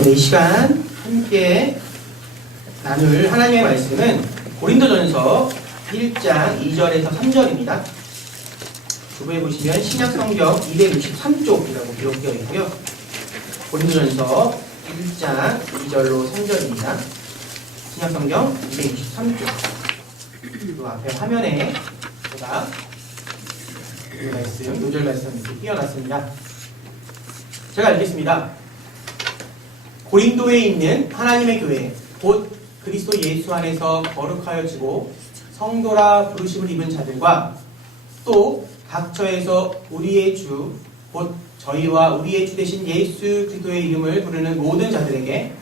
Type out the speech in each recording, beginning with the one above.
이 시간 함께 나눌 하나님의 말씀은 고린도전서 1장 2절에서 3절입니다. 주부에 보시면 신약성경 263쪽이라고 기록되어 있고요. 고린도전서 1장 2절로 3절입니다. 신약성경 263쪽. 그 앞에 화면에 제가 이 말씀, 요절 말씀 이렇게 띄워놨습니다. 제가 읽겠습니다. 고린도에 있는 하나님의 교회, 곧 그리스도 예수 안에서 거룩하여지고 성도라 부르심을 입은 자들과 또 각처에서 우리의 주, 곧 저희와 우리의 주 되신 예수 그리스도의 이름을 부르는 모든 자들에게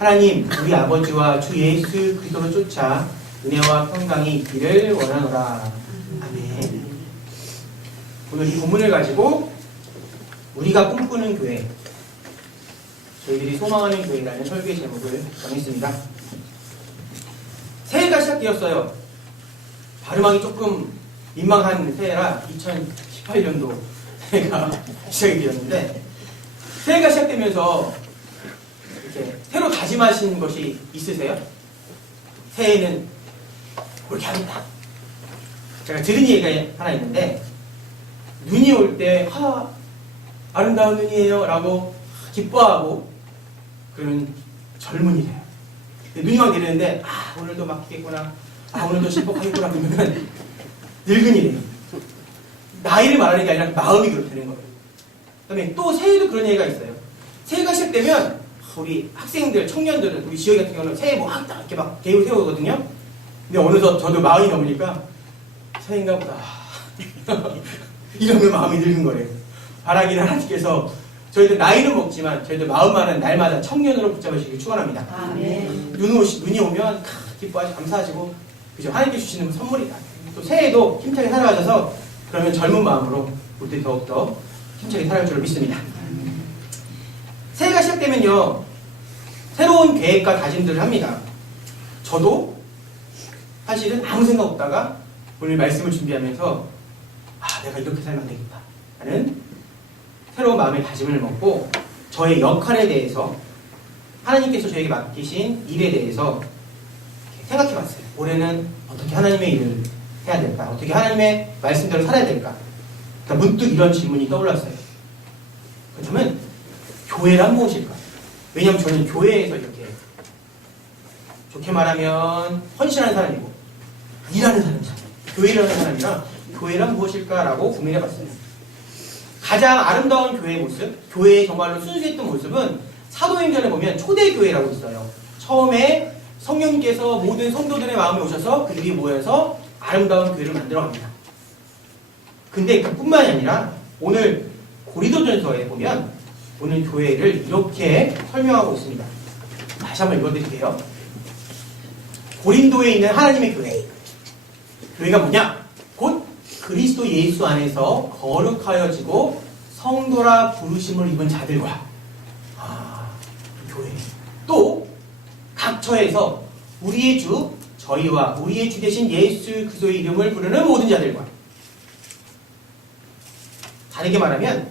하나님 우리 아버지와 주 예수 그리스도를 쫓아 은혜와 평강이 있기를 원하노라. 아멘. 오늘 이 본문을 가지고 우리가 꿈꾸는 교회, 저희들이 소망하는 교회라는 설교의 제목을 정했습니다. 새해가 시작되었어요. 발음하기 조금 민망한 새해라 2018년도 새해가 시작이 되었는데, 새해가 시작되면서 이렇게 새로 다짐하신 것이 있으세요? 새해에는 그렇게 합니다. 제가 들은 얘기가 하나 있는데, 눈이 올 때 아름다운 눈이에요 라고 기뻐하고 그러면 젊은이래요. 눈이 막 내리는데 오늘도 막히겠구나, 오늘도 실복하겠구나 그러면 늙은이래요. 나이를 말하는 게 아니라 마음이 그렇다는 거예요. 그 다음에 또 새해도 그런 얘기가 있어요. 새해가 시작되면 우리 학생들, 청년들은, 우리 지역이 같은 경우는 새해 뭐 딱 이렇게 막 계획을 세우거든요. 근데 어느덧 저도 마흔이 넘으니까 새해인가 보다 이러면 마음이 늙은 거래요. 바라기는 하나님께서 저희들 나이는 먹지만 저희들 마음만은 날마다 청년으로 붙잡으시길 축원합니다. 눈이 오면 기뻐하시고 감사하시고, 그죠? 하나님께 주시는 선물이다. 또 새해에도 힘차게 살아가셔서 그러면 젊은 마음으로 우리 더욱더 힘차게 살아갈 줄 믿습니다. 새해가 시작되면요, 새로운 계획과 다짐들을 합니다. 저도 사실은 아무 생각 없다가 오늘 말씀을 준비하면서 내가 이렇게 살면 안 되겠다 하는 새로운 마음의 다짐을 먹고, 저의 역할에 대해서, 하나님께서 저에게 맡기신 일에 대해서 생각해 봤어요. 올해는 어떻게 하나님의 일을 해야 될까? 어떻게 하나님의 말씀대로 살아야 될까? 그러니까 문득 이런 질문이 떠올랐어요. 그렇다면 교회란 무엇일까? 왜냐하면 저는 교회에서 이렇게 좋게 말하면 헌신하는 사람이고 일하는 사람이잖아요. 교회를 하는 사람이라 교회란 무엇일까라고 고민해 봤어요. 가장 아름다운 교회의 모습, 교회의 정말로 순수했던 모습은 사도행전에 보면 초대교회라고 있어요. 처음에 성령님께서 모든 성도들의 마음에 오셔서 그들이 모여서 아름다운 교회를 만들어갑니다. 근데 그뿐만이 아니라 오늘 고린도전서에 보면 오늘 교회를 이렇게 설명하고 있습니다. 다시 한번 읽어드릴게요. 고린도에 있는 하나님의 교회. 교회가 뭐냐? 곧 그리스도 예수 안에서 거룩하여지고 성도라 부르심을 입은 자들과, 교회. 또 각처에서 우리의 주, 저희와 우리의 주 되신 예수 그리스도의 이름을 부르는 모든 자들과. 다르게 말하면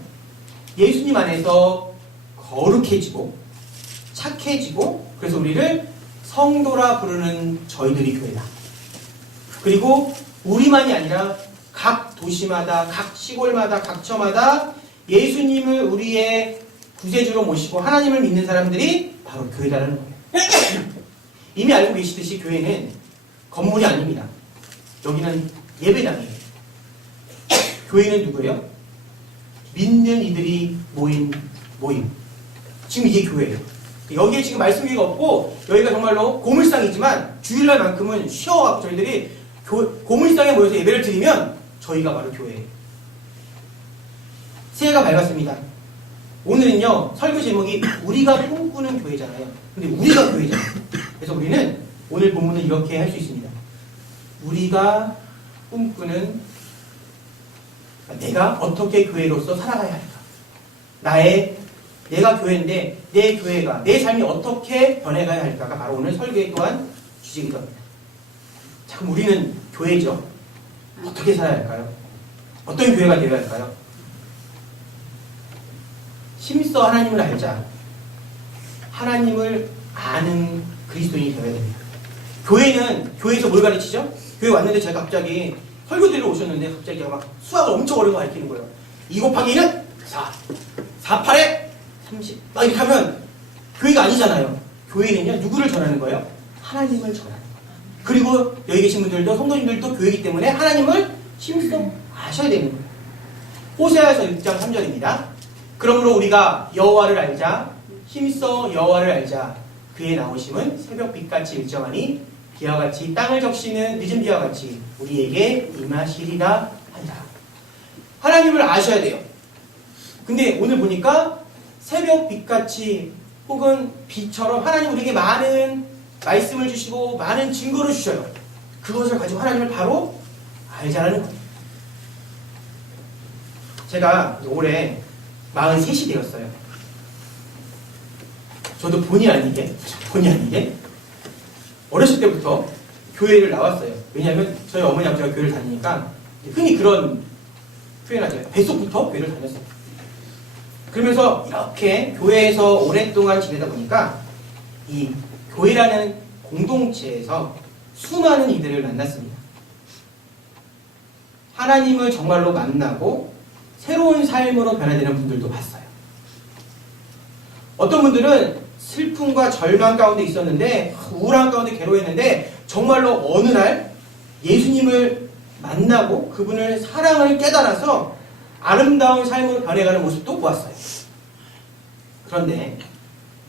예수님 안에서 거룩해지고 착해지고, 그래서 우리를 성도라 부르는 저희들이 교회다. 그리고 우리만이 아니라 각 도시마다, 각 시골마다, 각처마다 예수님을 우리의 구세주로 모시고 하나님을 믿는 사람들이 바로 교회라는 거예요. 이미 알고 계시듯이 교회는 건물이 아닙니다. 여기는 예배당이에요. 교회는 누구예요? 믿는 이들이 모임. 지금 이게 교회예요. 여기에 지금 말씀 기회가 없고, 여기가 정말로 고물상이지만 주일날만큼은 쉬어갖고 저희들이 고물상에 모여서 예배를 드리면 저희가 바로 교회예요. 새해가 밝았습니다. 오늘은요, 설교 제목이 우리가 꿈꾸는 교회잖아요. 근데 우리가 교회잖아요. 그래서 우리는 오늘 본문은 이렇게 할 수 있습니다. 우리가 꿈꾸는, 내가 어떻게 교회로서 살아가야 할까? 내가 교회인데 내 교회가, 내 삶이 어떻게 변해가야 할까가 바로 오늘 설교의 또한 주제이기도 합니다. 자, 그럼 우리는 교회죠. 어떻게 살아야 할까요? 어떤 교회가 되어야 할까요? 힘써 하나님을 알자. 하나님을 아는 그리스도인이 되어야 됩니다. 교회에서 뭘 가르치죠? 교회 왔는데 제가 갑자기 설교드리러 오셨는데 갑자기 막 수학을 엄청 어려운 거 가르치는 거예요. 2 곱하기 2는 4, 4, 8에 30. 막 이렇게 하면 교회가 아니잖아요. 교회는요, 누구를 전하는 거예요? 하나님을 전하는 거예요. 그리고 여기 계신 분들도, 성도님들도 교회이기 때문에 하나님을 심써 아셔야 되는 거예요. 호세아서 6장 3절입니다. 그러므로 우리가 여호와를 알자, 힘써 여호와를 알자. 그의 나오심은 새벽빛같이 일정하니 비와 같이 땅을 적시는 늦은 비와 같이 우리에게 임하시리라 한다. 하나님을 아셔야 돼요. 근데 오늘 보니까 새벽빛같이 혹은 비처럼 하나님 우리에게 많은 말씀을 주시고 많은 증거를 주셔요. 그것을 가지고 하나님을 바로 알자라는 거예요. 제가 올해 43이 되었어요. 저도 본의 아니게 어렸을 때부터 교회를 나왔어요. 왜냐하면 저희 어머니 아버지가 교회를 다니니까 흔히 그런 표현하죠. 뱃속부터 교회를 다녔어요. 그러면서 이렇게 교회에서 오랫동안 지내다 보니까 이 교회라는 공동체에서 수많은 이들을 만났습니다. 하나님을 정말로 만나고 새로운 삶으로 변화되는 분들도 봤어요. 어떤 분들은 슬픔과 절망 가운데 있었는데, 우울한 가운데 괴로워했는데 정말로 어느 날 예수님을 만나고 그분을 사랑을 깨달아서 아름다운 삶으로 변해가는 모습도 보았어요. 그런데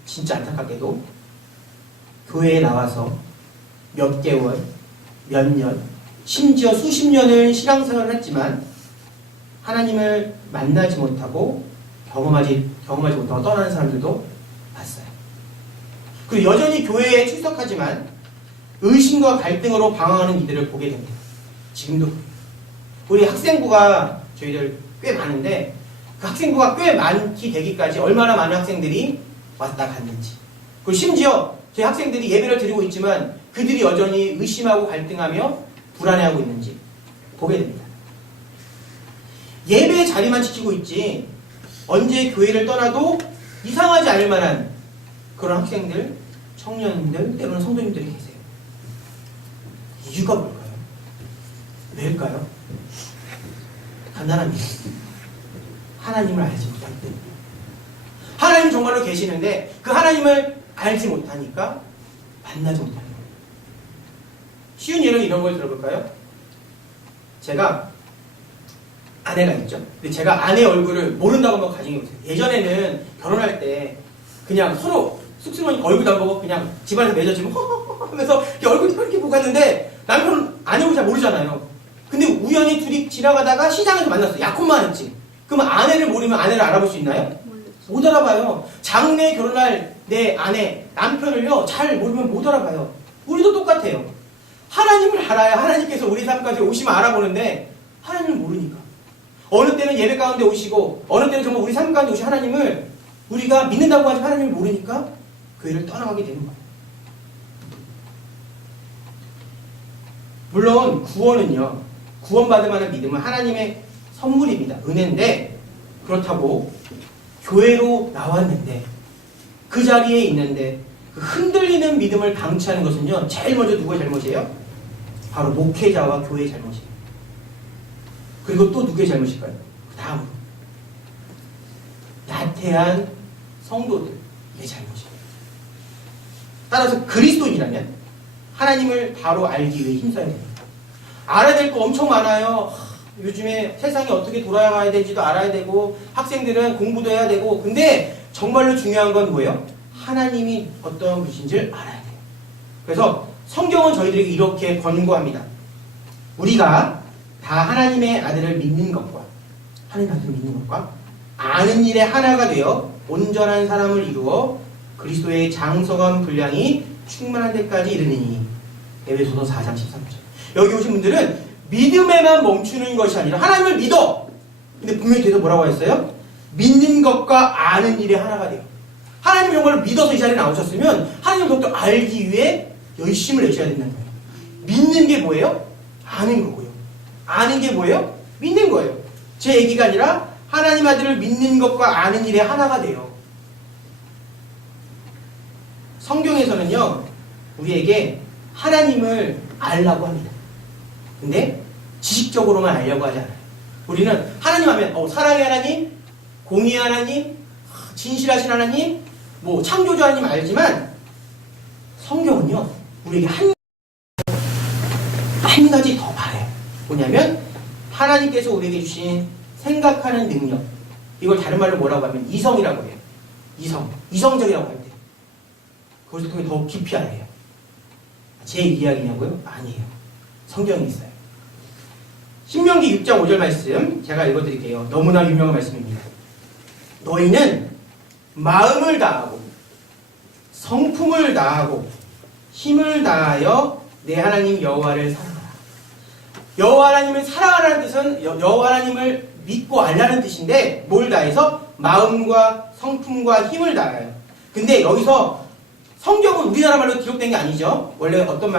진짜 안타깝게도 교회에 나와서 몇 개월, 몇 년, 심지어 수십 년을 신앙생활을 했지만 하나님을 만나지 못하고 경험하지 못하고 떠나는 사람들도 봤어요. 그리고 여전히 교회에 출석하지만 의심과 갈등으로 방황하는 이들을 보게 됩니다. 지금도 우리 학생부가 저희들 꽤 많은데 그 학생부가 꽤 많기 되기까지 얼마나 많은 학생들이 왔다 갔는지, 그리고 심지어 저희 학생들이 예배를 드리고 있지만 그들이 여전히 의심하고 갈등하며 불안해하고 있는지 보게 됩니다. 예배 자리만 지키고 있지 언제 교회를 떠나도 이상하지 않을 만한 그런 학생들, 청년들, 때로는 성도님들이 계세요. 이유가 뭘까요? 왜일까요? 간단합니다. 하나님을 알지 못하기 때문에. 하나님 정말로 계시는데 그 하나님을 알지 못하니까 만나지 못하는 거예요. 쉬운 예로 이런 걸 들어볼까요? 제가 아내가 있죠. 근데 제가 아내 얼굴을 모른다고 한번 가정해보세요. 예전에는 결혼할 때 그냥 서로 쑥스러우니까 얼굴도 안 보고 그냥 집안에서 맺어지면 허허허 하면서 얼굴도 그렇게 보고 갔는데 남편은 아내 얼굴 잘 모르잖아요. 근데 우연히 둘이 지나가다가 시장에서 만났어요. 약혼만 했지. 그럼 아내를 모르면 아내를 알아볼 수 있나요? 못 알아봐요. 장래 결혼할 내 아내, 남편을요 잘 모르면 못 알아봐요. 우리도 똑같아요. 하나님을 알아야 하나님께서 우리 삶까지 오시면 알아보는데 하나님을 모르니까. 어느 때는 예배 가운데 오시고 어느 때는 정말 우리 삶 가운데 오신 하나님을 우리가 믿는다고 하지 하나님을 모르니까 교회를 떠나가게 되는 거예요. 물론 구원은요, 구원받을 만한 믿음은 하나님의 선물입니다. 은혜인데 그렇다고 교회로 나왔는데 그 자리에 있는데 그 흔들리는 믿음을 방치하는 것은요, 제일 먼저 누구의 잘못이에요? 바로 목회자와 교회의 잘못이에요. 그리고 또 누구의 잘못일까요? 그 다음으로 나태한 성도들의 잘못이에요. 따라서 그리스도인이라면 하나님을 바로 알기 위해 힘써야 됩니다. 알아야 될 거 엄청 많아요. 요즘에 세상이 어떻게 돌아가야 되는지도 알아야 되고 학생들은 공부도 해야 되고, 근데 정말로 중요한 건 뭐예요? 하나님이 어떤 분이신지를 알아야 돼요. 그래서 성경은 저희들에게 이렇게 권고합니다. 우리가 다 하나님의 아들을 믿는 것과 하나님의 아들을 믿는 것과 아는 일에 하나가 되어 온전한 사람을 이루어 그리스도의 장성한 분량이 충만한 데까지 이르느니. 에베소서 4장 13절. 여기 오신 분들은 믿음에만 멈추는 것이 아니라 하나님을 믿어. 근데 분명히 뒤에서 뭐라고 했어요? 믿는 것과 아는 일에 하나가 돼요. 하나님 정말로 믿어서 이 자리에 나오셨으면 하나님을 더욱더 알기 위해 열심을 내셔야 된다는 거예요. 믿는 게 뭐예요? 아는 거고요. 아는 게 뭐예요? 믿는 거예요. 제 얘기가 아니라 하나님 아들을 믿는 것과 아는 일에 하나가 돼요. 성경에서는요, 우리에게 하나님을 알라고 합니다. 근데 지식적으로만 알려고 하지 않아요. 우리는 하나님 하면 사랑의 하나님, 공의의 하나님, 진실하신 하나님, 창조주 하나님 알지만 성경은요, 우리에게 한 가지 더 말해요. 뭐냐면 하나님께서 우리에게 주신 생각하는 능력, 이걸 다른 말로 뭐라고 하면 이성이라고 해요. 이성적이라고 할 때. 그것을 통해 더 깊이 알아요. 제 이야기냐고요? 아니에요. 성경이 있어요. 신명기 6장 5절 말씀 제가 읽어드릴게요. 너무나 유명한 말씀입니다. 너희는 마음을 다하고 성품을 다하고 힘을 다하여 내 하나님 여호와를 사랑하라. 여호와 하나님을 사랑하라는 뜻은 여호와 하나님을 믿고 알라는 뜻인데 뭘 다해서? 마음과 성품과 힘을 다해요. 근데 여기서 성경은 우리나라 말로 기록된 게 아니죠. 원래 어떤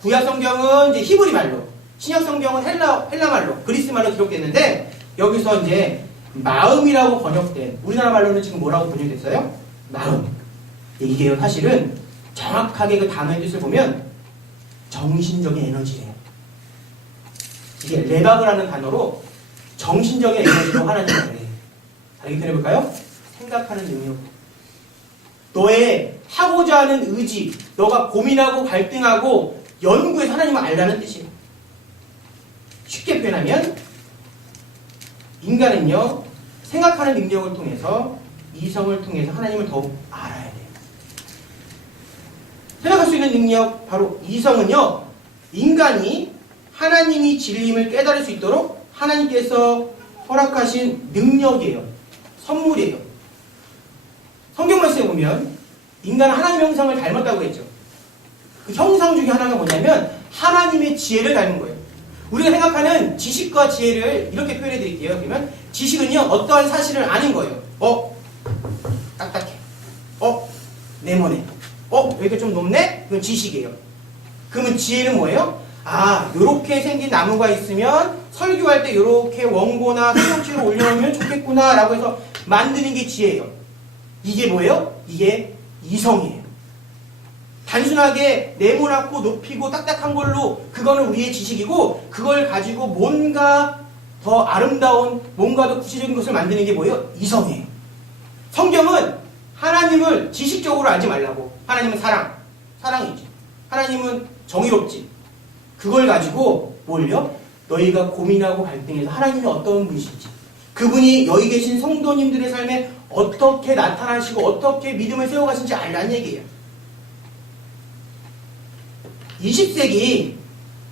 구약 성경은 이제 히브리 말로, 신약 성경은 헬라 말로, 그리스 말로 기록됐는데 여기서 이제 마음이라고 번역된, 우리나라 말로는 지금 뭐라고 번역됐어요? 마음. 이게요, 사실은 정확하게 그 단어의 뜻을 보면 정신적인 에너지예요. 이게 레바그라는 단어로 정신적인 에너지로 하나님을 말해요. 다르게 표현해볼까요? 생각하는 능력. 너의 하고자 하는 의지, 너가 고민하고 갈등하고 연구해서 하나님을 알라는 뜻이에요. 쉽게 표현하면 인간은요, 생각하는 능력을 통해서, 이성을 통해서 하나님을 더욱 알아야 돼요. 생각할 수 있는 능력, 바로 이성은요, 인간이 하나님이 진리임을 깨달을 수 있도록 하나님께서 허락하신 능력이에요. 선물이에요. 성경 말씀에 보면 인간은 하나님의 형상을 닮았다고 했죠. 그 형상 중에 하나가 뭐냐면 하나님의 지혜를 닮은 거예요. 우리가 생각하는 지식과 지혜를 이렇게 표현해 드릴게요. 그러면 지식은요, 어떠한 사실을 아는 거예요. 딱딱해. 네모네. 이렇게 좀 높네? 그건 지식이에요. 그러면 지혜는 뭐예요? 요렇게 생긴 나무가 있으면 설교할 때 요렇게 원고나 설명치를 올려놓으면 좋겠구나 라고 해서 만드는 게 지혜예요. 이게 뭐예요? 이게 이성이에요. 단순하게 네모나고 높이고 딱딱한 걸로 그거는 우리의 지식이고, 그걸 가지고 뭔가 더 아름다운, 뭔가 더 구체적인 것을 만드는 게 뭐예요? 이성이에요. 성경은 하나님을 지식적으로 알지 말라고. 하나님은 사랑이지. 하나님은 정의롭지. 그걸 가지고 뭘요? 너희가 고민하고 갈등해서 하나님이 어떤 분이신지, 그분이 여기 계신 성도님들의 삶에 어떻게 나타나시고 어떻게 믿음을 세워가신지 알라는 얘기예요. 20세기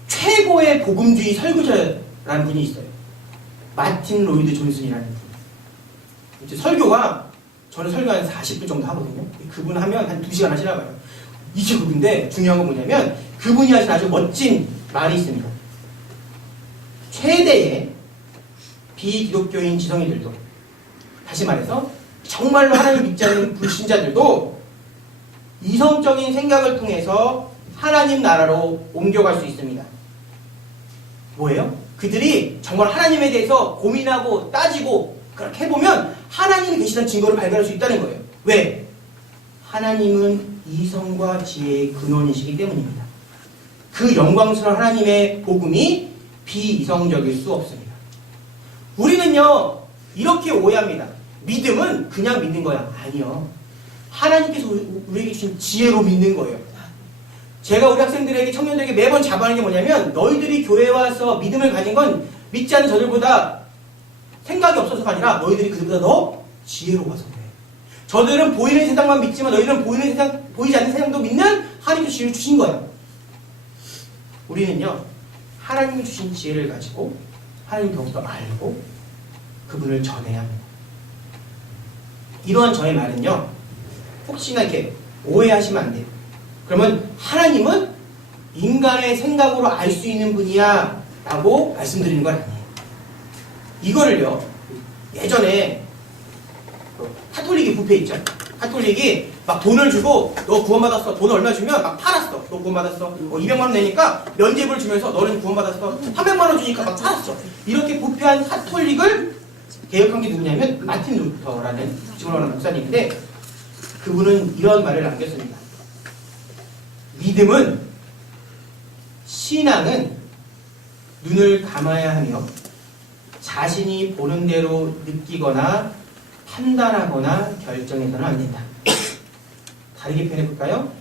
최고의 복음주의 설교자라는 분이 있어요. 마틴 로이드 존슨이라는 분. 이제 설교가, 저는 설교 한 40분 정도 하거든요. 그분 하면 한 2시간 하시나 봐요. 이게 그분인데 중요한 건 뭐냐면 그분이 하신 아주 멋진 말이 있습니다. 최대의 비기독교인 지성이들도, 다시 말해서 정말로 하나님 믿지 않는 불신자들도 이성적인 생각을 통해서 하나님 나라로 옮겨갈 수 있습니다. 뭐예요? 그들이 정말 하나님에 대해서 고민하고 따지고 그렇게 해보면 하나님이 계시다는 증거를 발견할 수 있다는 거예요. 왜? 하나님은 이성과 지혜의 근원이시기 때문입니다. 그 영광스러운 하나님의 복음이 비이성적일 수 없습니다. 우리는요, 이렇게 오해합니다. 믿음은 그냥 믿는 거야. 아니요. 하나님께서 우리에게 주신 지혜로 믿는 거예요. 제가 우리 학생들에게, 청년들에게 매번 자부하는 게 뭐냐면, 너희들이 교회에 와서 믿음을 가진 건 믿지 않는 저들보다 생각이 없어서가 아니라 너희들이 그들보다 더 지혜로워서 그래. 저들은 보이는 세상만 믿지만 너희들은 보이지 않는 세상도 믿는 하나님께서 지혜를 주신 거예요. 우리는요, 하나님이 주신 지혜를 가지고 하나님 더욱더 알고 그분을 전해야 합니다. 이러한 저의 말은요, 혹시나 이렇게 오해하시면 안 돼요. 그러면 하나님은 인간의 생각으로 알 수 있는 분이야 라고 말씀드리는 건 아니에요. 이거를요, 예전에 카톨릭이 부패 있죠. 카톨릭이 막 돈을 주고 너 구원받았어. 돈 얼마 주면 막 팔았어. 너 구원받았어. 200만 원 내니까 면죄부를 주면서 너는 구원받았어. 300만 원 주니까 막 팔았어. 이렇게 부패한 카톨릭을 개혁한 게 누구냐면 마틴 루터라는 지금으로 하는 목사님인데, 그분은 이런 말을 남겼습니다. 믿음은, 신앙은 눈을 감아야 하며 자신이 보는 대로 느끼거나 판단하거나 결정해서는 안 된다. 다르게 표현해볼까요?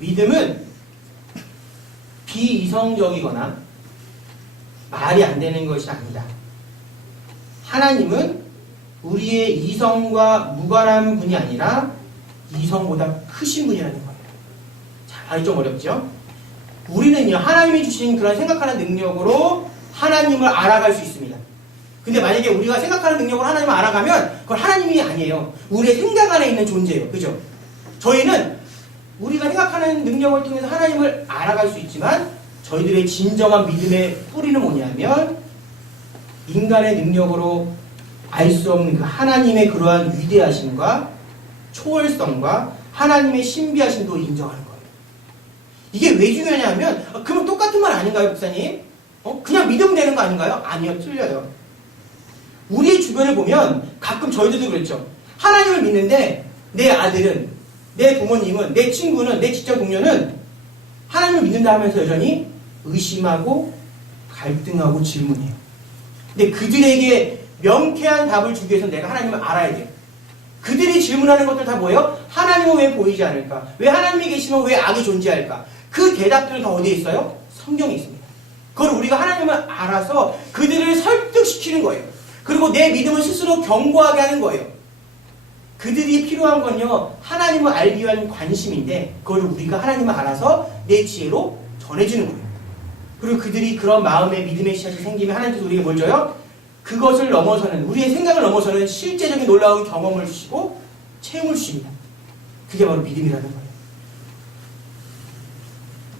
믿음은 비이성적이거나 말이 안 되는 것이 아니다. 하나님은 우리의 이성과 무관한 분이 아니라 이성보다 크신 분이라는 거예요. 자, 말이 좀 어렵죠? 우리는요, 하나님이 주신 그런 생각하는 능력으로 하나님을 알아갈 수 있습니다. 근데 만약에 우리가 생각하는 능력으로 하나님을 알아가면 그건 하나님이 아니에요. 우리의 생각 안에 있는 존재예요. 그죠? 저희는 우리가 생각하는 능력을 통해서 하나님을 알아갈 수 있지만 저희들의 진정한 믿음의 뿌리는 뭐냐면 인간의 능력으로 알 수 없는 그 하나님의 그러한 위대하심과 초월성과 하나님의 신비하심도 인정하는 거예요. 이게 왜 중요하냐면 그러면 똑같은 말 아닌가요, 목사님? 그냥 믿으면 되는 거 아닌가요? 아니요, 틀려요. 우리 주변에 보면 가끔 저희들도 그렇죠. 하나님을 믿는데 내 아들은, 내 부모님은, 내 친구는, 내 직장 동료는 하나님을 믿는다 하면서 여전히 의심하고 갈등하고 질문해요. 근데 그들에게 명쾌한 답을 주기 위해서 내가 하나님을 알아야 돼요. 그들이 질문하는 것들 다 뭐예요? 하나님은 왜 보이지 않을까? 왜 하나님이 계시면 왜 악이 존재할까? 그 대답들은 다 어디에 있어요? 성경에 있습니다. 그걸 우리가 하나님을 알아서 그들을 설득시키는 거예요. 그리고 내 믿음을 스스로 견고하게 하는 거예요. 그들이 필요한 건요, 하나님을 알기 위한 관심인데 그걸 우리가 하나님을 알아서 내 지혜로 전해주는 거예요. 그리고 그들이 그런 마음의 믿음의 씨앗이 생기면 하나님께서 우리에게 뭘 줘요? 그것을 넘어서는, 우리의 생각을 넘어서는 실제적인 놀라운 경험을 주시고 체험을 주십니다. 그게 바로 믿음이라는 거예요.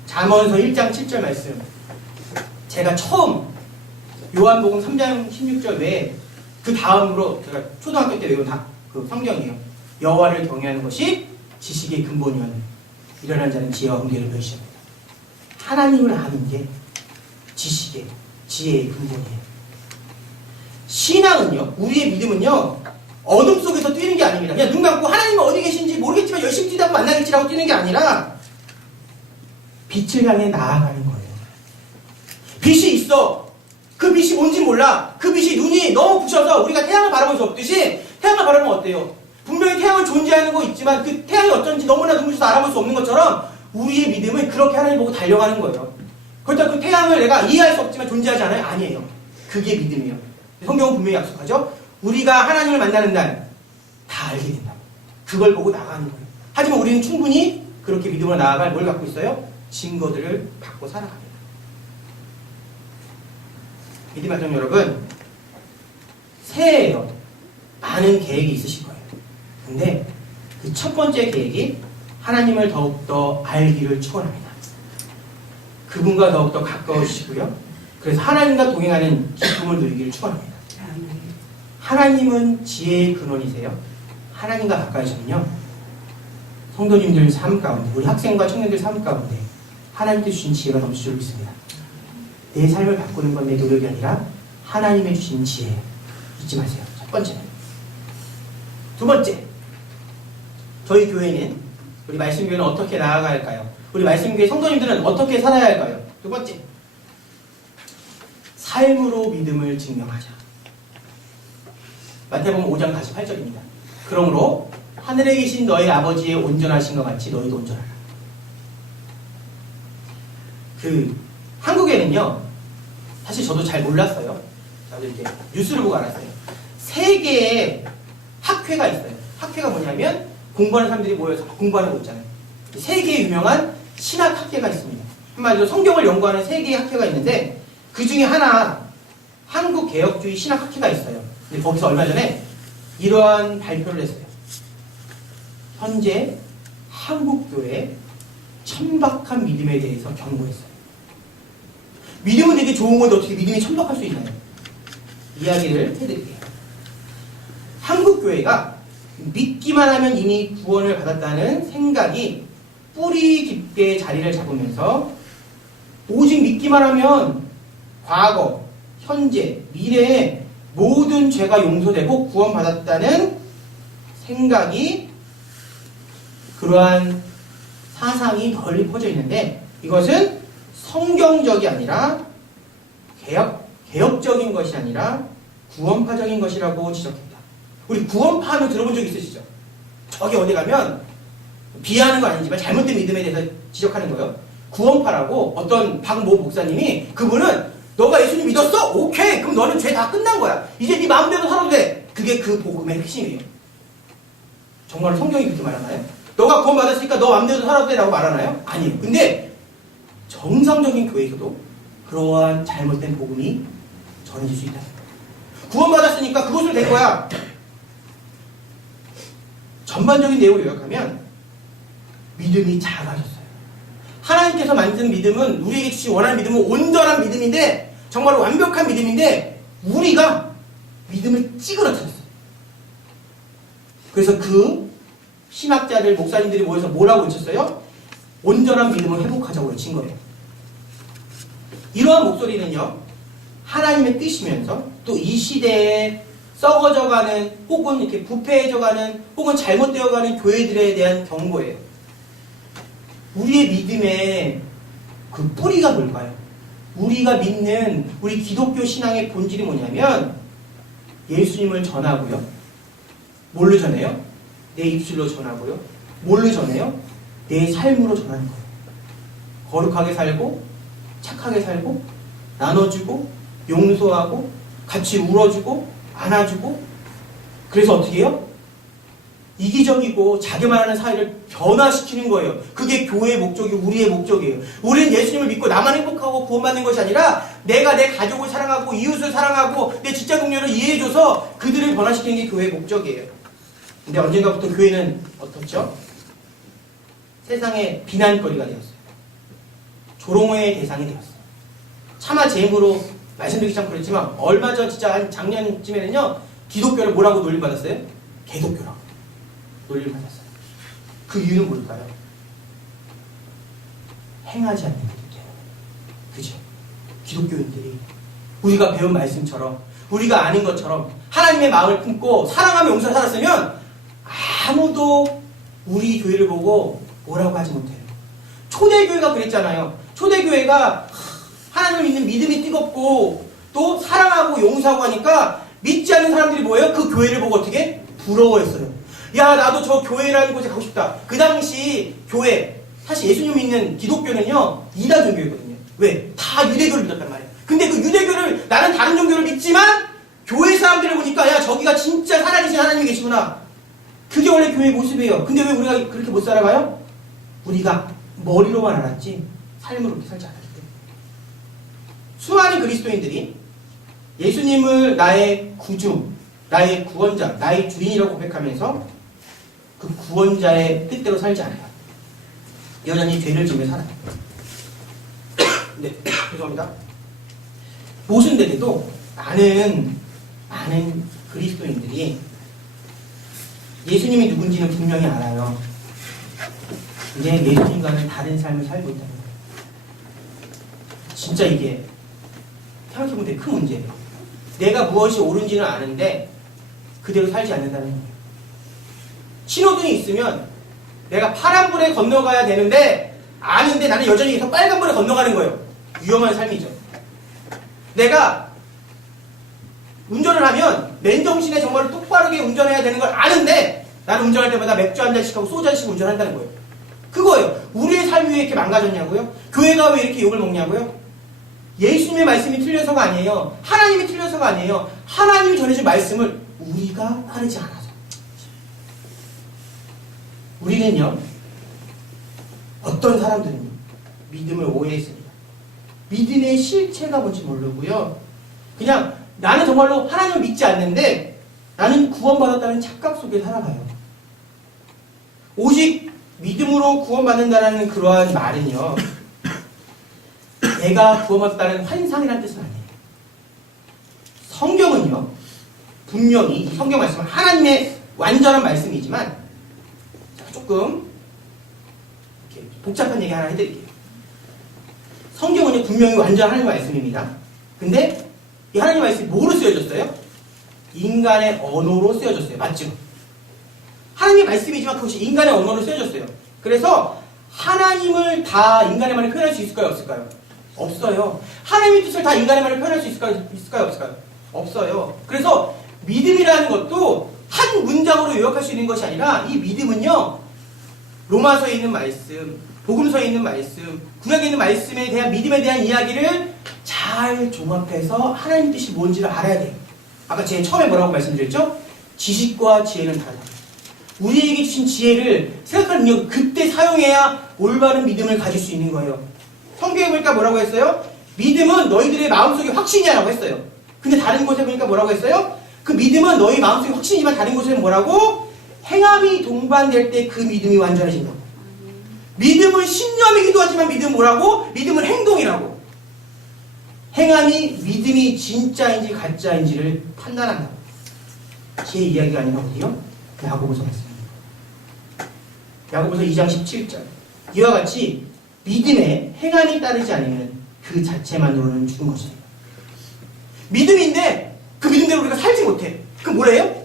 잠언서 1장 7절 말씀, 제가 처음 요한복음 3장 16절 외에 그 다음으로 제가 초등학교 때 외운 그 성경이에요. 여호와를 경외하는 것이 지식의 근본이었네. 일어난 자는 지혜와 훈계를 배우십니다. 하나님을 아는 게 지식의, 지혜의 근본이에요. 신앙은요, 우리의 믿음은요, 어둠 속에서 뛰는 게 아닙니다. 그냥 눈 감고 하나님은 어디 계신지 모르겠지만 열심히 뛰다가 만나겠지라고 뛰는 게 아니라 빛을 향해 나아가는 거예요. 빛이 있어. 그 빛이 뭔지 몰라. 그 빛이 눈이 너무 부셔서 우리가 태양을 바라볼 수 없듯이 태양을 바라보면 어때요? 분명히 태양은 존재하는 거 있지만 그 태양이 어쩐지 너무나 눈부셔서 알아볼 수 없는 것처럼 우리의 믿음은 그렇게 하나님 보고 달려가는 거예요. 그렇다고 그 태양을 내가 이해할 수 없지만 존재하지 않아요? 아니에요. 그게 믿음이에요. 성경은 분명히 약속하죠. 우리가 하나님을 만나는 날 다 알게 된다고. 그걸 보고 나가는 거예요. 하지만 우리는 충분히 그렇게 믿음으로 나아갈 뭘 갖고 있어요? 증거들을 받고 살아갑니다. 믿음 가족 여러분, 새해예요. 많은 계획이 있으실 거예요. 근데 그 첫 번째 계획이 하나님을 더욱더 알기를 축원합니다. 그분과 더욱더 가까워지시고요. 그래서 하나님과 동행하는 기쁨을 누리기를 축원합니다. 하나님은 지혜의 근원이세요. 하나님과 가까워지면요, 성도님들 삶 가운데, 우리 학생과 청년들 삶 가운데 하나님께 주신 지혜가 넘칠 줄 믿습니다. 내 삶을 바꾸는 건 내 노력이 아니라 하나님의 주신 지혜 잊지 마세요. 첫 번째는. 두 번째, 저희 교회는, 우리 말씀교회는 어떻게 나아가야 할까요? 우리 말씀교회 성도님들은 어떻게 살아야 할까요? 두 번째, 삶으로 믿음을 증명하자. 마태복음 5장 48절입니다. 그러므로 하늘에 계신 너희 아버지의 온전하신 것 같이 너희도 온전하라. 한국에는요, 사실 저도 잘 몰랐어요. 저도 이렇게 뉴스를 보고 알았어요. 3개의 학회가 있어요. 학회가 뭐냐면 공부하는 사람들이 모여서 공부하는 거 있잖아요. 3개의 유명한 신학 학회가 있습니다. 한마디로 성경을 연구하는 3개의 학회가 있는데 그 중에 하나 한국개혁주의 신학 학회가 있어요. 근데 거기서 얼마 전에 이러한 발표를 했어요. 현재 한국교회의 천박한 믿음에 대해서 경고했어요. 믿음은 되게 좋은 건데 어떻게 믿음이 천박할 수 있나요? 이야기를 해드릴게요. 한국교회가 믿기만 하면 이미 구원을 받았다는 생각이 뿌리 깊게 자리를 잡으면서 오직 믿기만 하면 과거, 현재, 미래에 모든 죄가 용서되고 구원받았다는 생각이 그러한 사상이 널리 퍼져 있는데 이것은 성경적이 아니라 개혁적인 것이 아니라 구원파적인 것이라고 지적합니다. 우리 구원파 하면 들어본 적 있으시죠? 저기 어디 가면 비하하는 건 아니지만 잘못된 믿음에 대해서 지적하는 거예요. 구원파라고 어떤 박모 목사님이 그분은 너가 예수님 믿었어? 오케이. 그럼 너는 죄 다 끝난 거야. 이제 네 마음대로 살아도 돼. 그게 그 복음의 핵심이에요. 정말 성경이 그렇게 말하나요? 너가 구원받았으니까 너 마음대로 살아도 돼 라고 말하나요? 아니에요. 근데 정상적인 교회에서도 그러한 잘못된 복음이 전해질 수 있다. 구원받았으니까 그것을 된 거야. 전반적인 내용을 요약하면 믿음이 작아졌어요. 하나님께서 만든 믿음은 우리에게 주신 원하는 믿음은 온전한 믿음인데 정말 완벽한 믿음인데 우리가 믿음을 찌그러뜨렸어요. 그래서 그 신학자들 목사님들이 모여서 뭐라고 외쳤어요? 온전한 믿음을 회복하자고 외친 거예요. 이러한 목소리는요 하나님의 뜻이면서 또 이 시대에 썩어져가는 혹은 이렇게 부패해져가는 혹은 잘못되어가는 교회들에 대한 경고예요. 우리의 믿음의 그 뿌리가 뭘까요? 우리가 믿는 우리 기독교 신앙의 본질이 뭐냐면 예수님을 전하고요. 뭘로 전해요? 내 입술로 전하고요. 뭘로 전해요? 내 삶으로 전하는 거예요. 거룩하게 살고 착하게 살고 나눠주고 용서하고 같이 울어주고 안아주고 그래서 어떻게 해요? 이기적이고 자기만 하는 사회를 변화시키는 거예요. 그게 교회의 목적이고 우리의 목적이에요. 우리는 예수님을 믿고 나만 행복하고 구원받는 것이 아니라 내가 내 가족을 사랑하고 이웃을 사랑하고 내 직장 동료를 이해해줘서 그들을 변화시키는 게 교회의 목적이에요. 근데 언젠가부터 교회는 어떻죠? 세상의 비난거리가 되었어요. 조롱의 대상이 되었어요. 차마 제 힘으로 말씀드리기 참 그렇지만 얼마 전 진짜 한 작년쯤에는요 기독교를 뭐라고 놀림받았어요? 개독교라고 놀림받았어요. 그 이유는 뭘까요? 행하지 않는 거기 때문에. 그죠? 기독교인들이 우리가 배운 말씀처럼 우리가 아는 것처럼 하나님의 마음을 품고 사랑하며 용서를 살았으면 아무도 우리 교회를 보고 뭐라고 하지 못해요. 초대교회가 그랬잖아요. 초대교회가 하나님을 믿는 믿음이 뜨겁고 또 사랑하고 용서하고 하니까 믿지 않는 사람들이 뭐예요? 그 교회를 보고 어떻게? 부러워했어요. 야 나도 저 교회라는 곳에 가고 싶다. 그 당시 교회 사실 예수님 믿는 기독교는요 이단 종교였거든요. 왜? 다 유대교를 믿었단 말이에요. 근데 그 유대교를 나는 다른 종교를 믿지만 교회 사람들을 보니까 야 저기가 진짜 살아계신 하나님이 계시구나. 그게 원래 교회의 모습이에요. 근데 왜 우리가 그렇게 못 살아가요? 우리가 머리로만 알았지 삶으로 그렇게 살지 않았기 때문에. 수많은 그리스도인들이 예수님을 나의 구주, 나의 구원자, 나의 주인이라고 고백하면서 그 구원자의 뜻대로 살지 않아요. 여전히 죄를 지으며 살아요. 네, 죄송합니다. 모순되게도 많은 그리스도인들이 예수님이 누군지는 분명히 알아요. 근데 예수님과는 다른 삶을 살고 있다는 거예요. 진짜 이게 생각해보면 되게 큰 문제예요. 내가 무엇이 옳은지는 아는데 그대로 살지 않는다는 거예요. 신호등이 있으면 내가 파란불에 건너가야 되는데 아는데 나는 여전히 계속 빨간불에 건너가는 거예요. 위험한 삶이죠. 내가 운전을 하면 맨정신에 정말 똑바르게 운전해야 되는 걸 아는데 나는 운전할 때마다 맥주 한 잔씩 하고 소주 한 잔씩 운전한다는 거예요. 그거예요. 우리의 삶이 왜 이렇게 망가졌냐고요? 교회가 왜 이렇게 욕을 먹냐고요? 예수님의 말씀이 틀려서가 아니에요. 하나님이 틀려서가 아니에요. 하나님이 전해준 말씀을 우리가 따르지 않아서. 우리는요, 어떤 사람들은요, 믿음을 오해했습니다. 믿음의 실체가 뭔지 모르고요. 그냥 나는 정말로 하나님을 믿지 않는데 나는 구원받았다는 착각 속에 살아가요. 오직 믿음으로 구원받는다는 그러한 말은요, 내가 구원받았다는 환상이라는 뜻은 아니에요. 성경은요, 분명히 이 성경 말씀은 하나님의 완전한 말씀이지만 조금 이렇게 복잡한 얘기 하나 해드릴게요. 성경은요, 분명히 완전 하나님의 말씀입니다. 근데 이 하나님의 말씀이 뭐로 쓰여졌어요? 인간의 언어로 쓰여졌어요. 맞죠? 하나님의 말씀이지만 그것이 인간의 언어로 쓰여졌어요. 그래서 하나님을 다 인간의 말로 표현할 수 있을까요? 없을까요? 없어요. 하나님의 뜻을 다 인간의 말로 표현할 수 있을까요? 없을까요? 없어요. 그래서 믿음이라는 것도 한 문장으로 요약할 수 있는 것이 아니라 이 믿음은요, 로마서에 있는 말씀, 복음서에 있는 말씀, 구약에 있는 말씀에 대한 믿음에 대한 이야기를 잘 종합해서 하나님 뜻이 뭔지를 알아야 돼요. 아까 제가 처음에 뭐라고 말씀드렸죠? 지식과 지혜는 다르다. 우리에게 주신 지혜를 생각하는 능력, 그때 사용해야 올바른 믿음을 가질 수 있는 거예요. 성경에 보니까 뭐라고 했어요? 믿음은 너희들의 마음속에 확신이야라고 했어요. 근데 다른 곳에 보니까 뭐라고 했어요? 그 믿음은 너희 마음속에 확신이지만 다른 곳에는 뭐라고? 행함이 동반될 때 그 믿음이 완전해진다고. 믿음은 신념이기도 하지만 믿음은 뭐라고? 믿음은 행동이라고. 행함이 믿음이 진짜인지 가짜인지를 판단한다고. 제 이야기가 아니라 어디요? 야고보서 말씀입니다. 야고보서 2장 17절. 이와 같이 믿음에 행함이 따르지 않으면 그 자체만으로는 죽은 것이에요. 믿음인데 그 믿음대로 우리가 살지 못해. 그럼 뭐래요?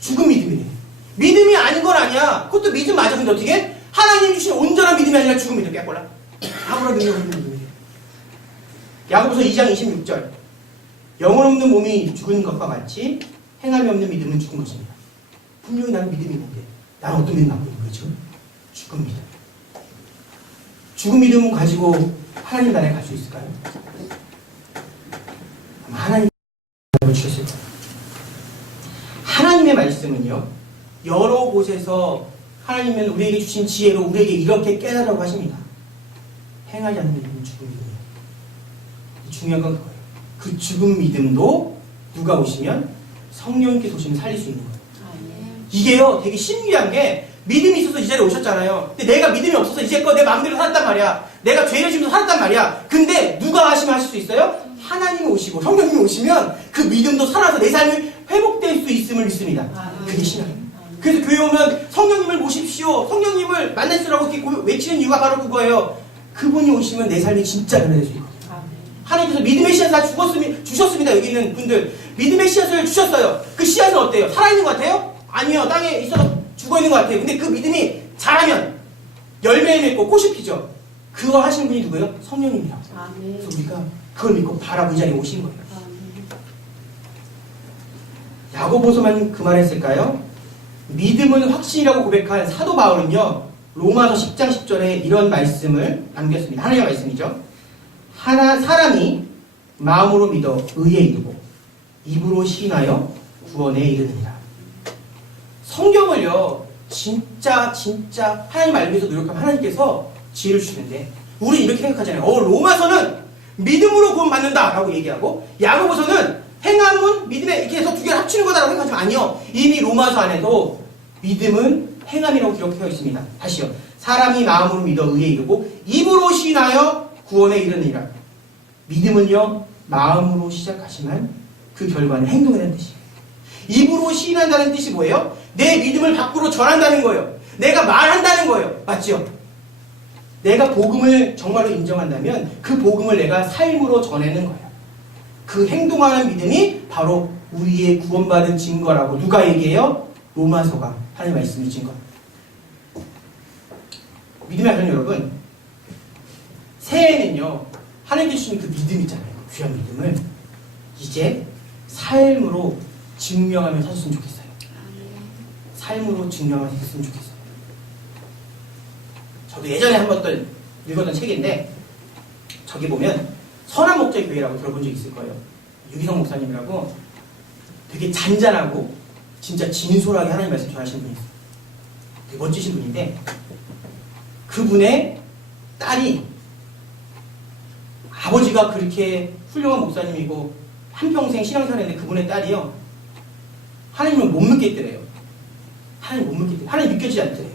죽은 믿음이래요. 믿음이 아닌 건 아니야. 그것도 믿음 맞아. 근데 어떻게? 하나님 주신 온전한 믿음이 아니라 죽은 믿음. 깨꼴라. 아무런 능력 없는 믿음이에요. 야고보서 2장 26절. 영혼 없는 몸이 죽은 것과 같이 행함이 없는 믿음은 죽은 것입니다. 분명히 나는 믿음이 있는데 나는 어떤 믿음 갖고 있는 거죠? 죽은 믿음. 죽은 믿음은 가지고 하나님 나라에 갈 수 있을까요? 하나님 주셨을 거예요. 하나님의 말씀은요, 여러 곳에서 하나님은 우리에게 주신 지혜로 우리에게 이렇게 깨달으라고 하십니다. 행하지 않는 믿음은 죽은 믿음이에요. 중요한 건 그거예요. 그 죽은 믿음도 누가 오시면 성령님께서 오시면 살릴 수 있는 거예요. 이게요, 되게 신기한 게 믿음이 있어서 이 자리에 오셨잖아요. 근데 내가 믿음이 없어서 이제껏 내 마음대로 살았단 말이야. 내가 죄를 지면서 살았단 말이야. 근데 누가 하시면 하실 수 있어요? 하나님이 오시고 성령님이 오시면 그 믿음도 살아서 내 삶이 회복될 수 있음을 믿습니다. 그게 신앙이에요. 그래서 교회 오면 성령님을 모십시오, 성령님을 만나시라고 이렇게 외치는 이유가 바로 그거예요. 그분이 오시면 내 삶이 진짜 변화될 수 있거든요. 하나님께서 믿음의 씨앗을 주셨습니다. 여기 있는 분들 믿음의 씨앗을 주셨어요. 그 씨앗은 어때요? 살아있는 것 같아요? 아니요. 땅에 있어서 죽어있는 것 같아요. 근데 그 믿음이 자라면 열매를 맺고 꽃이 피죠. 그거 하시는 분이 누구예요? 성령님이라고. 그래서 우리가 그걸 믿고 바라고 이 자리에 오신 거예요. 야고보서만 그 말했을까요? 믿음은 확신이라고 고백한 사도 바울은요, 로마서 10장 10절에 이런 말씀을 남겼습니다. 하나님의 말씀이죠. 사람이 마음으로 믿어 의에 이르고 입으로 시인하여 구원에 이르느니라. 성경을요, 진짜 하나님 알기 위해서 노력하면 하나님께서 지혜를 주시는데 우리 이렇게 생각하잖아요. 로마서는 믿음으로 구원받는다 라고 얘기하고 야고보서는 행함은 믿음에 이렇게 해서 두 개를 합치는 거다라고 생각하지만 아니요. 이미 로마서 안에도 믿음은 행함이라고 기록되어 있습니다. 다시요. 사람이 마음으로 믿어 의에 이르고 입으로 시인하여 구원에 이르느니라. 믿음은요, 마음으로 시작하시면 그 결과는 행동이라는 뜻이에요. 입으로 시인한다는 뜻이 뭐예요? 내 믿음을 밖으로 전한다는 거예요. 내가 말한다는 거예요. 맞죠? 내가 복음을 정말로 인정한다면 그 복음을 내가 삶으로 전하는 거예요. 그 행동하는 믿음이 바로 우리의 구원받은 증거라고 누가 얘기해요? 로마서가 하나님 말씀이 증거. 믿음의 하나님 여러분, 새해에는요, 하나님께 주신 그 믿음 있잖아요. 그 귀한 믿음을 이제 삶으로 증명하며 사셨으면 좋겠어요. 삶으로 증명하며 사셨으면 좋겠어요. 저도 예전에 한 번 또 읽었던 책인데 저기 보면 선한 목자의 교회라고 들어본 적 있을 거예요. 유기성 목사님이라고 되게 잔잔하고 진짜 진솔하게 하나님 말씀 전하시는 분이 있어요. 되게 멋지신 분인데 그분의 딸이 아버지가 그렇게 훌륭한 목사님이고 한평생 신앙생활했는데 그분의 딸이요, 하나님을 못 믿겠더래요. 하나님 못 믿겠더래요. 하나님 믿겨지지 않더래요.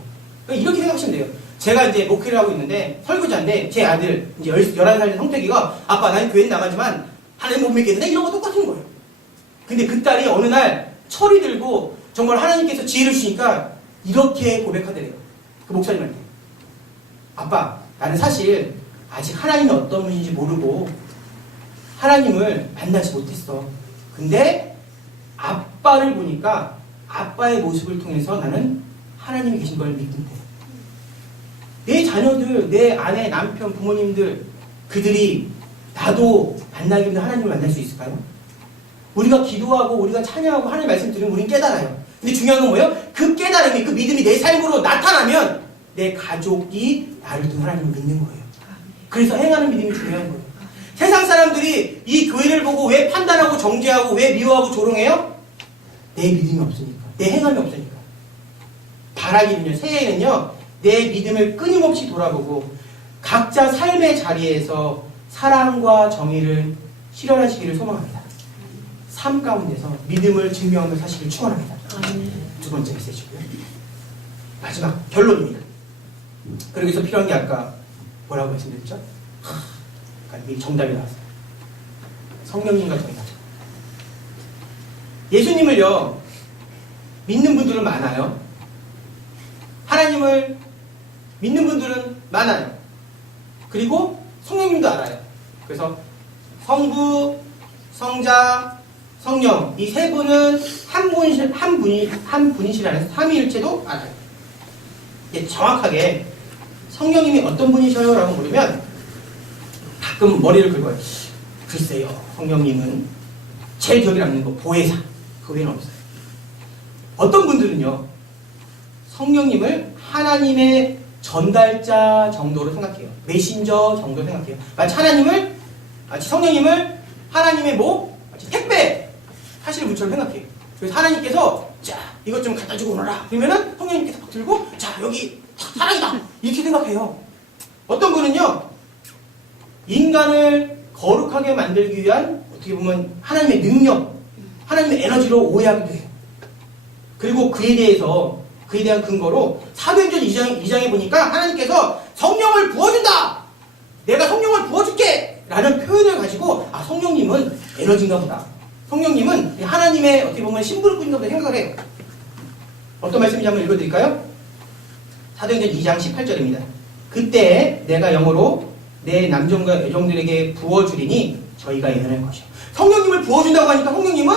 그러니까 이렇게 생각하시면 돼요. 제가 이제 목회를 하고 있는데 설교자인데 제 아들 이제 11살 된 성택이가 아빠 나는 교회 나가지만 하나님 못 믿겠는데 이런 거 똑같은 거예요. 근데 그 딸이 어느 날 철이 들고 정말 하나님께서 지혜를 주시니까 이렇게 고백하더래요. 그 목사님한테. 아빠, 나는 사실 아직 하나님이 어떤 분인지 모르고 하나님을 만나지 못했어. 근데 아빠를 보니까 아빠의 모습을 통해서 나는 하나님이 계신 걸 믿는 거예요. 내 자녀들, 내 아내, 남편, 부모님들, 그들이 나도 만나기 힘든 하나님을 만날 수 있을까요? 우리가 기도하고 우리가 찬양하고 하나님 말씀 들으면 우리는 깨달아요. 근데 중요한 건 뭐예요? 그 깨달음이, 그 믿음이 내 삶으로 나타나면 내 가족이 나를 통해 하나님을 믿는 거예요. 그래서 행하는 믿음이 중요한 거예요. 세상 사람들이 이 교회를 보고 왜 판단하고 정죄하고 왜 미워하고 조롱해요? 내 믿음이 없으니까. 내 행함이 없으니까. 바라기는요, 새해에는요, 내 믿음을 끊임없이 돌아보고 각자 삶의 자리에서 사랑과 정의를 실현하시기를 소망합니다. 삶 가운데서 믿음을 증명하며 사시기를 축원합니다. 두 번째 메시지고요. 마지막 결론입니다. 그러기서 필요한 게 아까 뭐라고 말씀드렸죠? 이 정답이 나왔어요. 성령님과 정답. 예수님을요, 믿는 분들은 많아요. 하나님을 믿는 분들은 많아요. 그리고 성령님도 알아요. 그래서 성부, 성자, 성령 이 세 분은 한 분이시라는 삼위일체도 알아요. 정확하게 성령님이 어떤 분이셔요? 라고 물으면 가끔 머리를 긁어요. 글쎄요, 성령님은 제일 기억에 남는 거 보혜사, 그 외에는 없어요. 어떤 분들은요, 성령님을 하나님의 전달자 정도로 생각해요. 메신저 정도로 생각해요. 마치 성령님을 하나님의 마치 택배 하시는 분처럼 생각해요. 그래서 하나님께서 자, 이것 좀 갖다 주고 오너라. 그러면은 성령님께서 막 들고 자, 여기 사랑이다. 이렇게 생각해요. 어떤 분은요, 인간을 거룩하게 만들기 위한 어떻게 보면 하나님의 능력, 하나님의 에너지로 오해하기도 해요. 그리고 그에 대한 근거로 사도행전 2장에 보니까 하나님께서 성령을 부어준다! 내가 성령을 부어줄게! 라는 표현을 가지고 성령님은 에너지인가 보다. 성령님은 하나님의 어떻게 보면 심부름꾼인가 보다 생각을 해요. 어떤 말씀인지 한번 읽어드릴까요? 사도행전 2장 18절입니다. 그때 내가 영으로 내 남종과 여종들에게 부어주리니 저희가 예언할 것이요. 성령님을 부어준다고 하니까 성령님은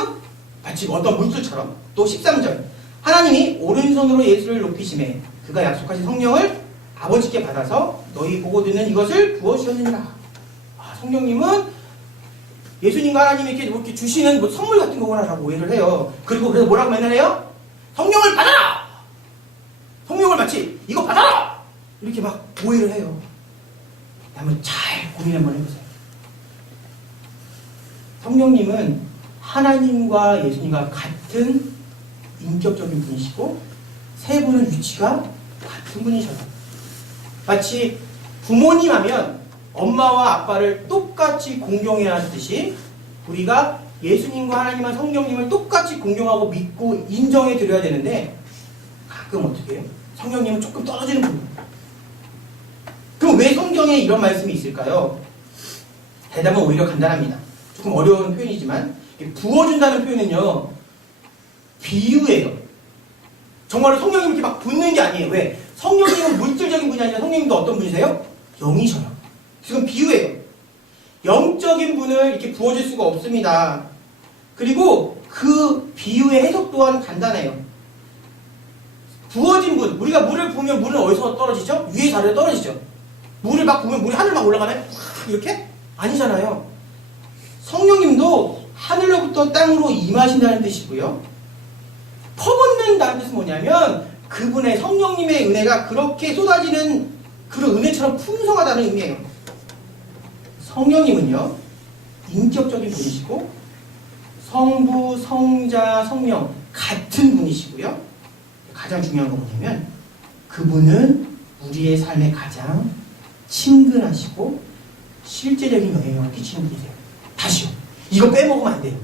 마치 어떤 물술처럼. 또 13절 하나님이 오른손으로 예수를 높이심에 그가 약속하신 성령을 아버지께 받아서 너희 보고 듣는 이것을 부어주셨느니라. 성령님은 예수님과 하나님이 이렇게 주시는 선물 같은 거구나라고 오해를 해요. 그리고 그래서 뭐라고 맨날 해요? 성령을 받아라! 성령을 마치 이거 받아라! 이렇게 막 오해를 해요. 한번 잘 고민 한번 해보세요. 성령님은 하나님과 예수님과 같은 인격적인 분이시고 세 분은 위치가 같은 분이셔요. 마치 부모님 하면 엄마와 아빠를 똑같이 공경해야 하듯이 우리가 예수님과 하나님과 성령님을 똑같이 공경하고 믿고 인정해 드려야 되는데 가끔 어떻게 해요? 성령님은 조금 떨어지는 분이에요. 그럼 왜 성경에 이런 말씀이 있을까요? 대답은 오히려 간단합니다. 조금 어려운 표현이지만 부어준다는 표현은요, 비유예요. 정말로 성령님이 이렇게 막 붓는 게 아니에요. 왜? 성령님은 물질적인 분이 아니라 성령님도 어떤 분이세요? 영이셔요. 지금 비유예요. 영적인 분을 이렇게 부어줄 수가 없습니다. 그리고 그 비유의 해석 또한 간단해요. 부어진 분, 우리가 물을 부으면 물은 어디서 떨어지죠? 위에서 아래로 떨어지죠. 물을 막 부으면 물이 하늘 막 올라가나요? 이렇게? 아니잖아요. 성령님도 하늘로부터 땅으로 임하신다는 뜻이고요. 퍼붓는다는 뜻은 뭐냐면 그분의 성령님의 은혜가 그렇게 쏟아지는 그런 은혜처럼 풍성하다는 의미예요. 성령님은요, 인격적인 분이시고 성부, 성자, 성령 같은 분이시고요. 가장 중요한 건 뭐냐면 그분은 우리의 삶에 가장 친근하시고 실제적인 영향을 끼치는 분이세요. 다시요. 이거 빼먹으면 안 돼요.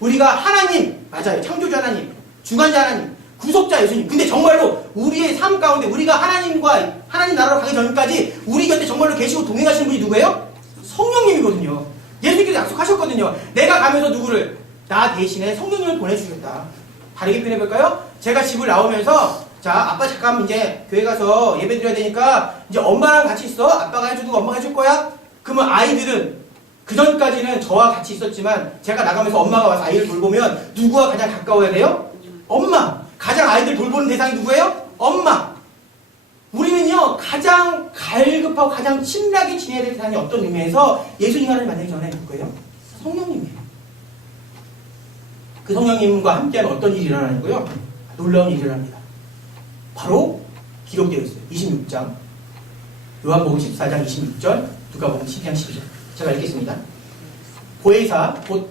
우리가 하나님, 맞아요. 창조자 하나님, 주관자 하나님, 구속자 예수님. 근데 정말로 우리의 삶 가운데 우리가 하나님 나라로 가기 전까지 우리 곁에 정말로 계시고 동행하시는 분이 누구예요? 성령님이거든요. 예수님께서 약속하셨거든요. 내가 가면서 누구를? 나 대신에 성령님을 보내주겠다. 다르게 표현해볼까요? 제가 집을 나오면서 자, 아빠 잠깐 이제 교회 가서 예배 드려야 되니까 이제 엄마랑 같이 있어. 아빠가 해주고 엄마가 해줄 거야. 그러면 아이들은 그전까지는 저와 같이 있었지만 제가 나가면서 엄마가 와서 아이를 돌보면 누구와 가장 가까워야 돼요? 엄마. 가장 아이들 돌보는 대상이 누구예요? 엄마. 우리는요, 가장 갈급하고 가장 친밀하게 지내야 될 대상이 어떤 의미에서 예수님 하나님 만나기 전에 누구예요? 성령님이에요. 그 성령님과 함께하는 어떤 일이 일어나는고요? 놀라운 일이 일어납니다. 바로 기록되어 있어요. 26장. 요한복음 14장 26절, 누가복음 12장 12절. 제가 읽겠습니다. 보혜사 곧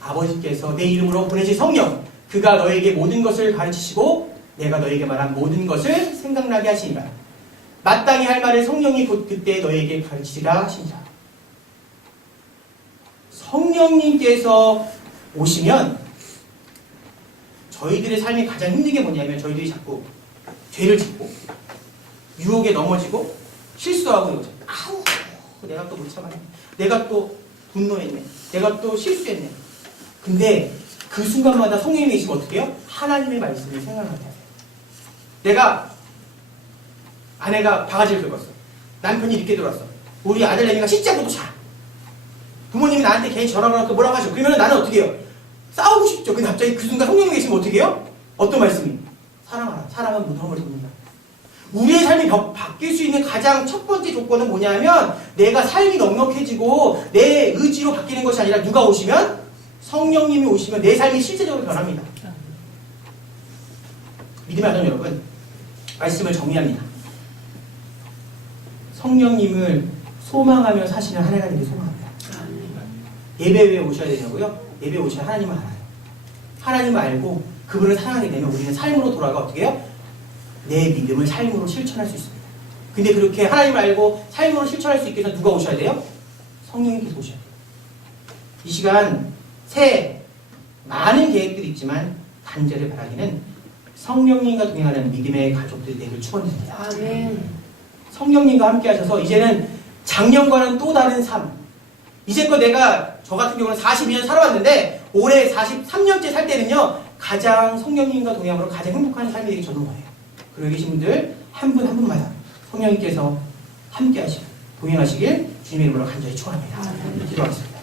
아버지께서 내 이름으로 보내신 성령, 그가 너에게 모든 것을 가르치시고 내가 너에게 말한 모든 것을 생각나게 하시니라. 마땅히 할 말을 성령이 곧 그때 너에게 가르치시라 하시니라. 성령님께서 오시면 저희들의 삶이 가장 힘든 게 뭐냐면 저희들이 자꾸 죄를 짓고 유혹에 넘어지고 실수하고 이거죠. 아우, 내가 또 못 참았네. 내가 또 분노했네. 내가 또 실수했네. 근데 그 순간마다 성령님이 계시면 어떻게 해요? 하나님의 말씀을 생각나게 하세요. 내가 아내가 바가지를 긁었어. 남편이 늦게 들어왔어. 우리 아들내미가 씻자고도 자. 부모님이 나한테 괜히 전화가 와서 뭐라고 하셔. 그러면 나는 어떻게 해요? 싸우고 싶죠. 근데 갑자기 그 순간 성령님이 계시면 어떻게 해요? 어떤 말씀이? 사랑하라. 사랑은 무덤을 돕는다. 우리의 삶이 바뀔 수 있는 가장 첫 번째 조건은 뭐냐면 내가 삶이 넉넉해지고 내 의지로 바뀌는 것이 아니라 누가 오시면? 성령님이 오시면 내 삶이 실제적으로 변합니다. 믿음의 아들 여러분, 말씀을 정리합니다. 성령님을 소망하며 사시는 한 해가 되길 소망합니다. 예배 왜 오셔야 되냐고요? 예배 오셔야 하나님을 알아요. 하나님을 알고 그분을 사랑하게 되면 우리는 삶으로 돌아가 어떻게 해요? 내 믿음을 삶으로 실천할 수 있습니다. 근데 그렇게 하나님을 알고 삶으로 실천할 수 있게 해서 누가 오셔야 돼요? 성령님께서 오셔야 돼요. 이 시간 새해 많은 계획들이 있지만 단절을 바라기는 성령님과 동행하는 믿음의 가족들이 되길 축원드립니다. 아멘. 성령님과 함께 하셔서 이제는 작년과는 또 다른 삶. 이제껏 내가 저 같은 경우는 42년 살아왔는데 올해 43년째 살 때는요. 가장 성령님과 동행함으로 가장 행복한 삶이 되기 저는 거예요. 그리고 계신 분들 한 분 한 분마다 성령님께서 함께 하시고 동행하시길 주님의 이름으로 간절히 축원합니다. 기도하겠습니다.